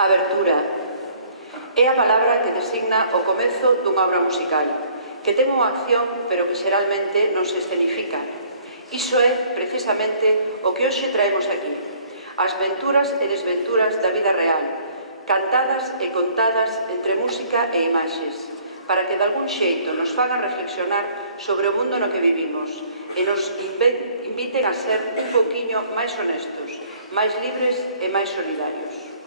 Abertura é a palabra que designa o comezo dunha obra musical, que ten unha acción, pero que xeralmente non se escenifica. Iso é, precisamente, o que hoxe traemos aquí. As venturas e desventuras da vida real, cantadas e contadas entre música e imaxes, para que de algún xeito nos fagan reflexionar sobre o mundo no que vivimos e nos inviten a ser un pouquiño máis honestos, máis libres e máis solidarios.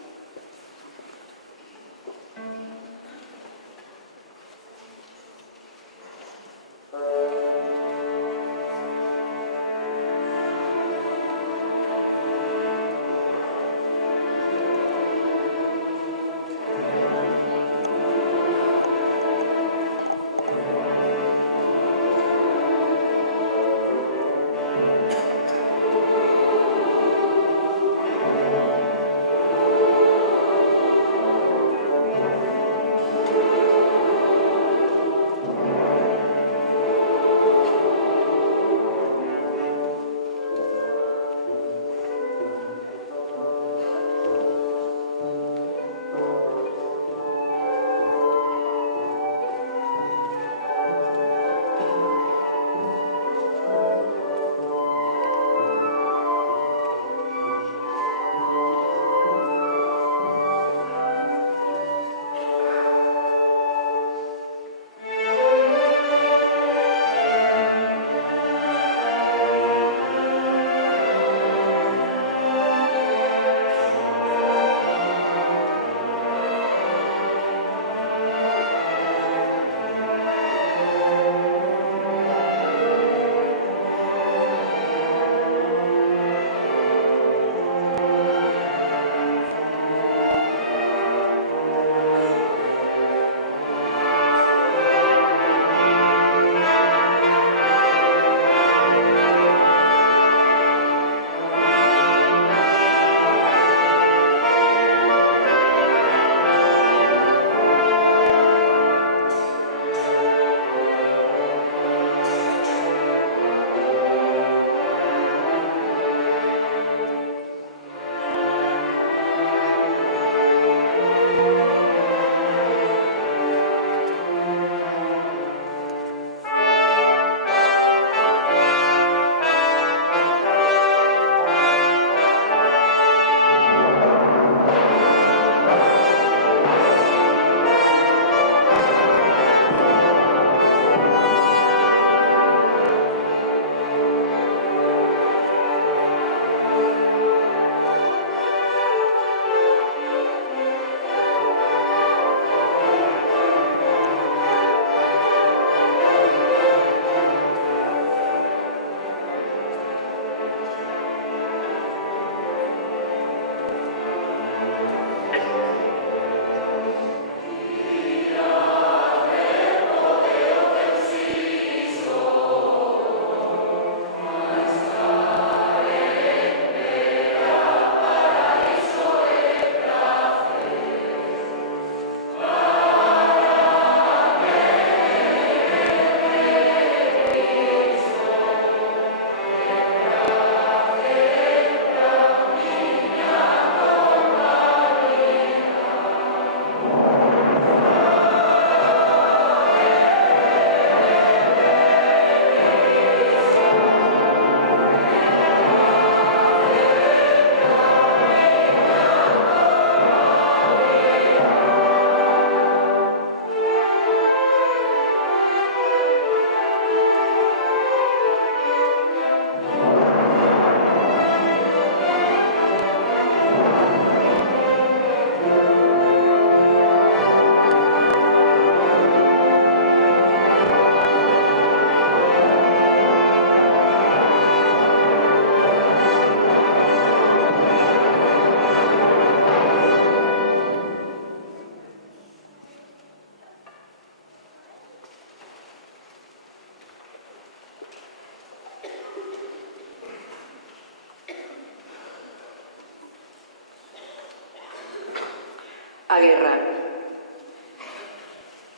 A guerra.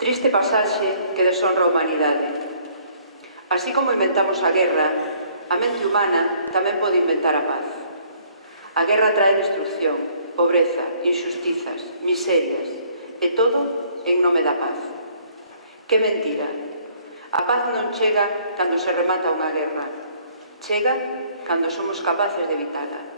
Triste pasaxe que deshonra a humanidade. Así como inventamos a guerra, a mente humana tamén pode inventar a paz. A guerra trae destrucción, pobreza, injustizas, miserias, e todo en nome da paz. Que mentira! A paz non chega cando se remata unha guerra, chega cando somos capaces de evitala.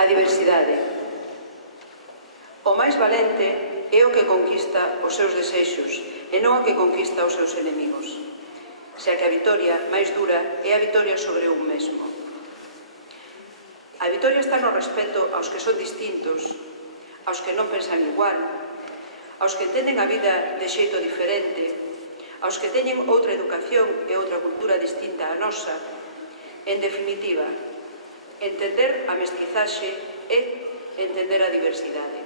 A diversidade. O máis valente é o que conquista os seus desexos e non o que conquista os seus enemigos. Xa que a vitoria máis dura é a vitoria sobre un mesmo. A vitoria está no respeto aos que son distintos, aos que non pensan igual, aos que entenden a vida de xeito diferente, aos que teñen outra educación e outra cultura distinta á nosa. En definitiva, entender a mestizaxe é entender a diversidade.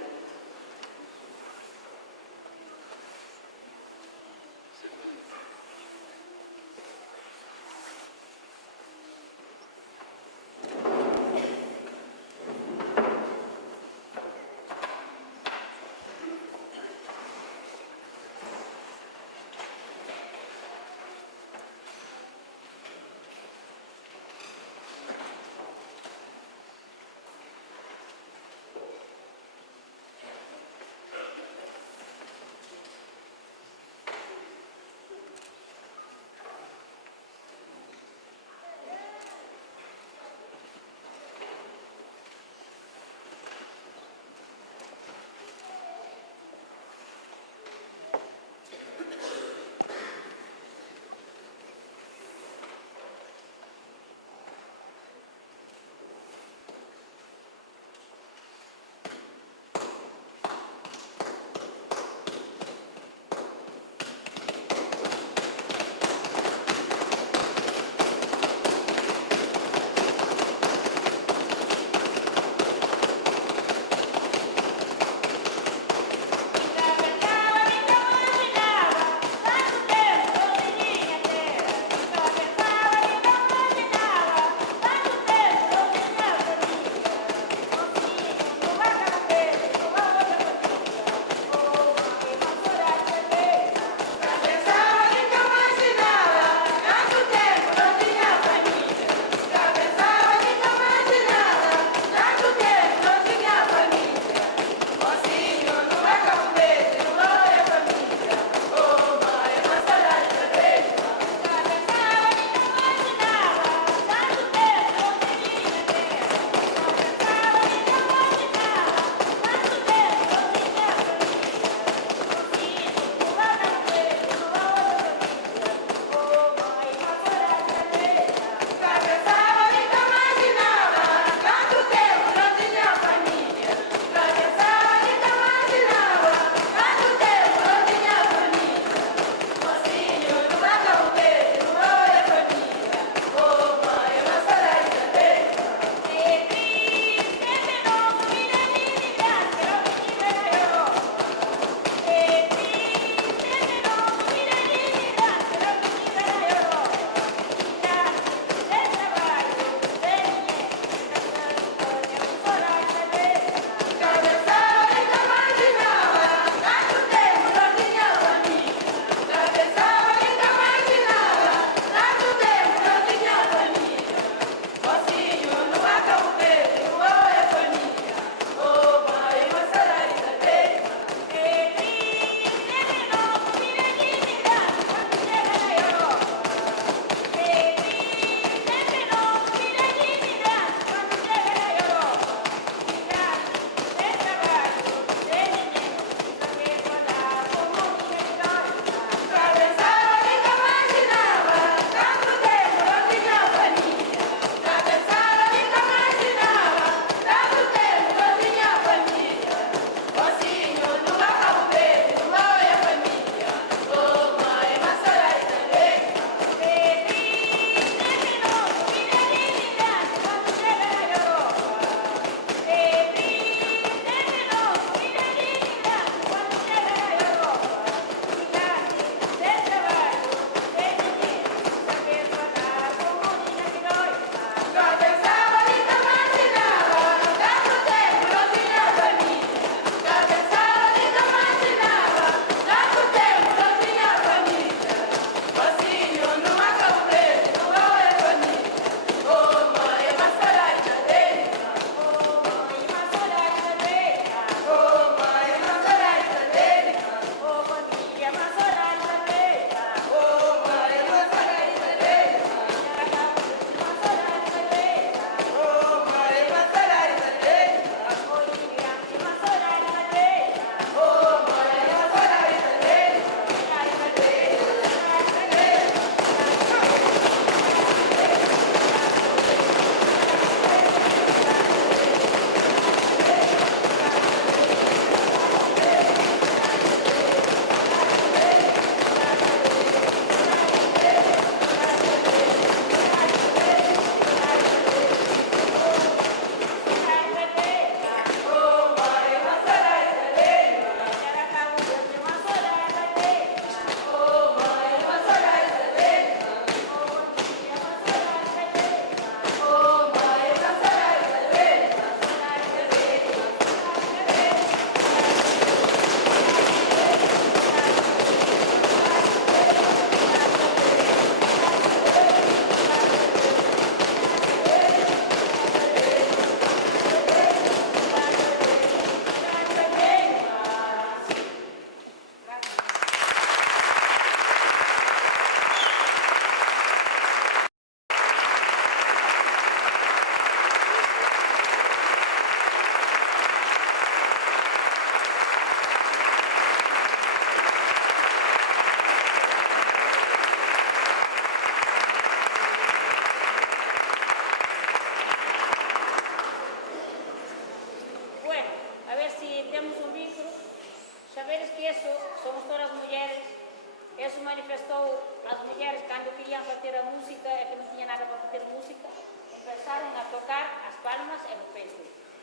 Isso manifestou as mulheres quando queriam fazer a música, é que não tinha nada para fazer música, começaram a tocar as palmas e no peito.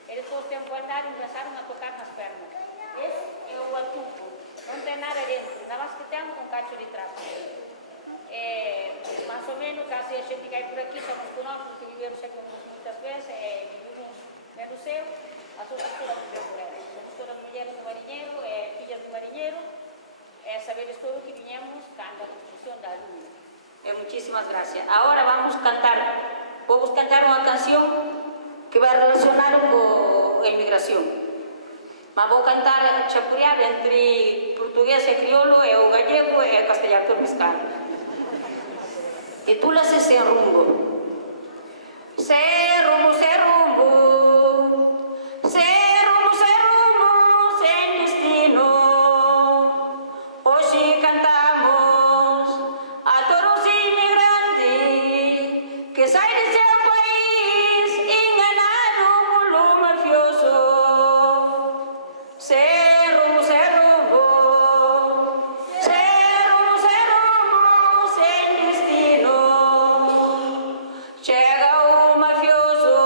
Eles depois tempo andar e começaram a tocar nas pernas. Esse é o atuco, não tem nada dentro, nada mais que temos um cacho de trapo. Mais ou menos, caso a gente cai por aqui, somos conosco, que vivemos aqui muitas vezes, vivemos no céu, as outras todas vivem por elas. Somos todas mulheres do marinheiro, filhas do marinheiro, saberes todo que viemos canta a construcción da luna. Muchísimas gracias. Ahora vamos cantar una canción que va relacionada con la inmigración. Mas vou cantar chapuriada entre portugués e crioulo, e o gallego e o castellano turmiscano. Titula-se Sem Rumbo. Sem rumbo, sem rumbo, sem rumbo, sem rumbo, sem destino. Hoje cantamos a todos os imigrantes que saem de seu país enganado por um mafioso. Sem rumbo, sem rumbo, sem rumbo, sem rumbo, sem destino. Chega o mafioso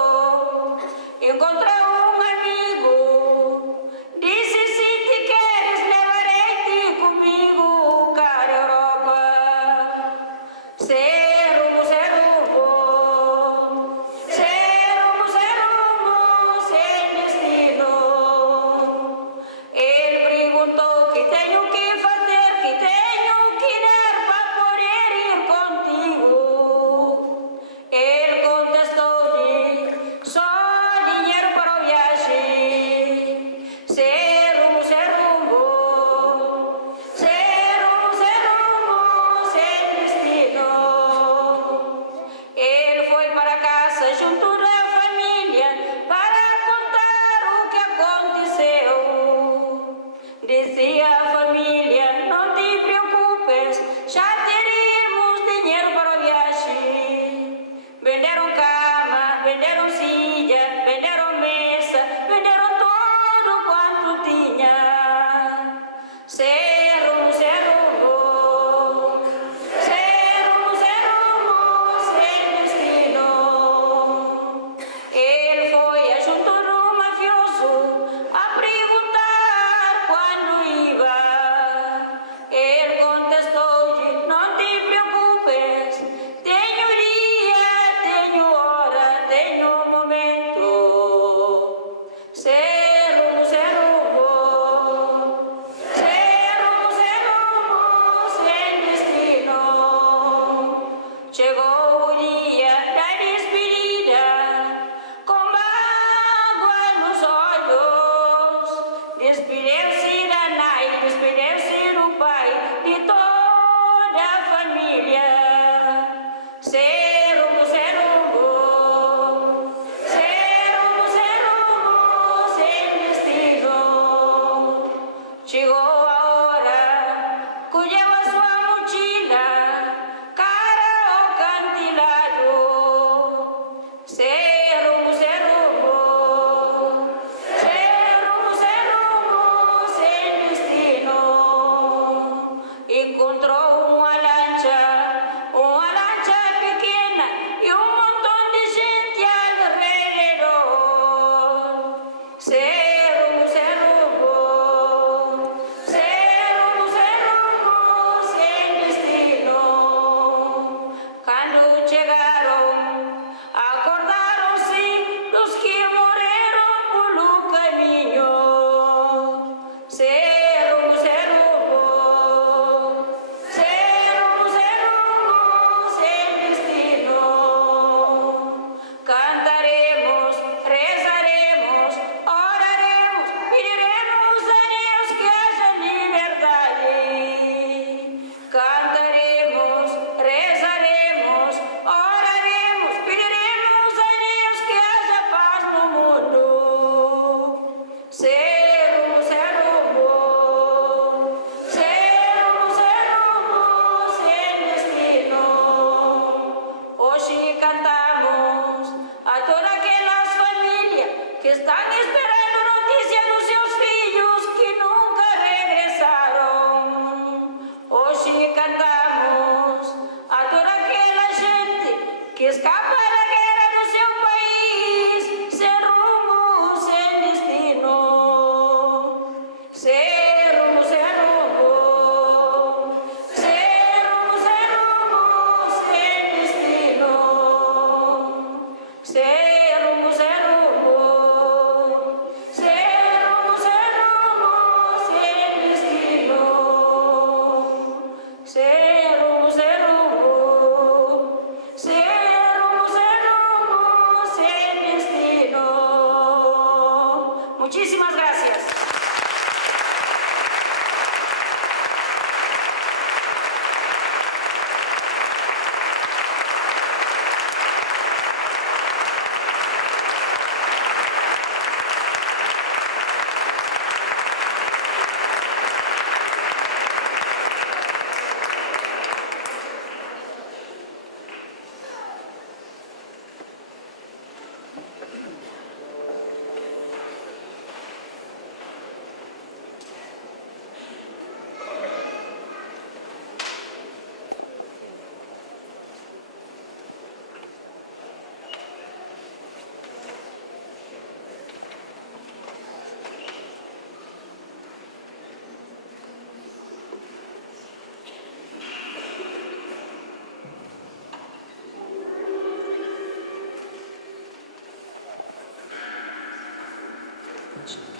mucho.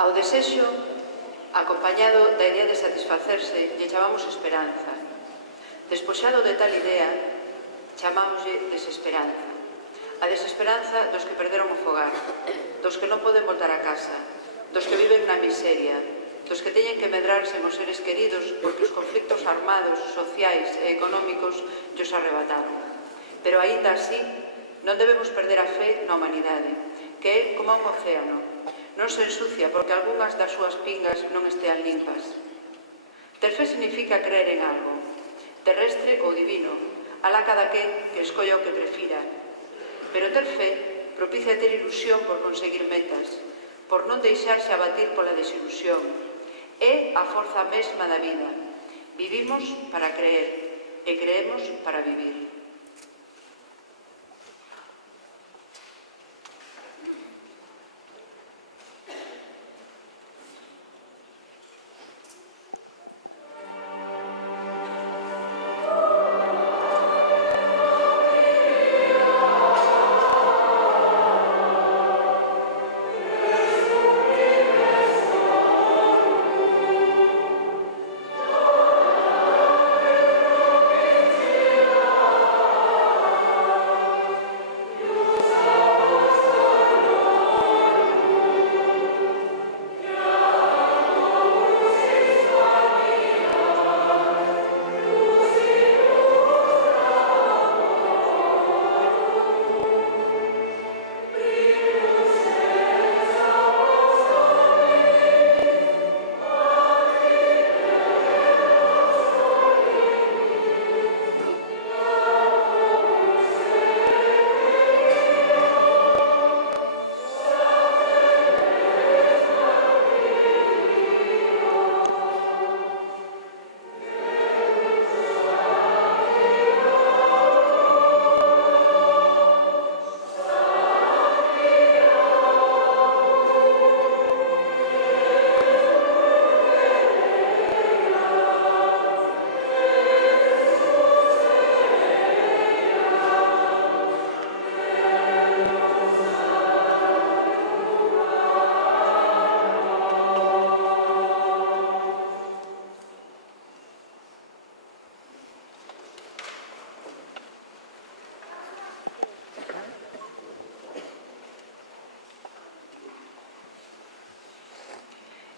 Ao desexo, acompañado da idea de satisfacerse, lle chamamos esperanza. Despoxado de tal idea, chamámoslle desesperanza. A desesperanza dos que perderon o fogar, dos que non poden voltar a casa, dos que viven na miseria, dos que teñen que medrar sen os seres queridos porque os conflictos armados, sociais e económicos llos arrebataron. Pero aínda así, non debemos perder a fe na humanidade, que é como un océano. Non se ensucia porque algunhas das súas pingas non estean limpas. Ter fe significa creer en algo, terrestre ou divino, alá cada quen que escolla o que prefira. Pero ter fe propicia ter ilusión por conseguir metas, por non deixarse abatir pola desilusión. É a forza mesma da vida. Vivimos para creer e creemos para vivir.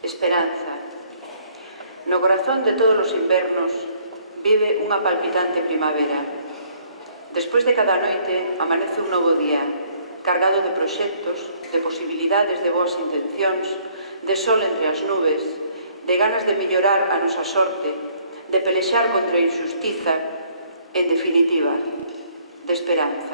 Esperanza. No corazón de todos os invernos vive unha palpitante primavera. Despois de cada noite amanece un novo día, cargado de proxectos, de posibilidades de boas intencións, de sol entre as nubes, de ganas de mellorar a nosa sorte, de pelexar contra a injustiza, en definitiva, de esperanza.